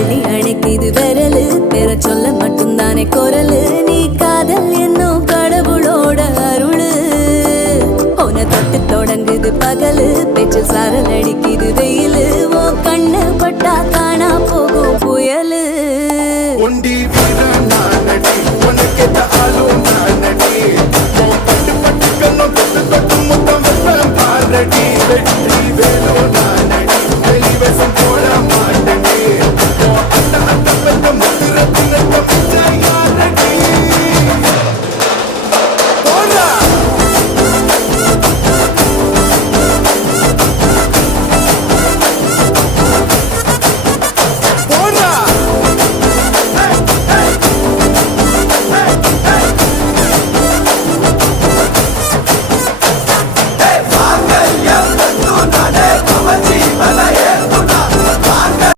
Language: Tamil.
அள்ளி அணைக்குது விரலு பெற சொல்ல மட்டும்தானே குரலு நீ காதல் என்னும் கடவுளோட அருளு உன தொட்டு தொடங்குது பகலு பேச்சு சாரல் அடிக்குது வெயிலு ஓ கண்ணு பட்டா காணா போகும் புயலு ஒண்டி வீரன் நானடி உனக்கு ஆளும் நானடி பட்டு பட்டு கண்ணும் தொட்டு தொட்டு முத்தம் பாரடி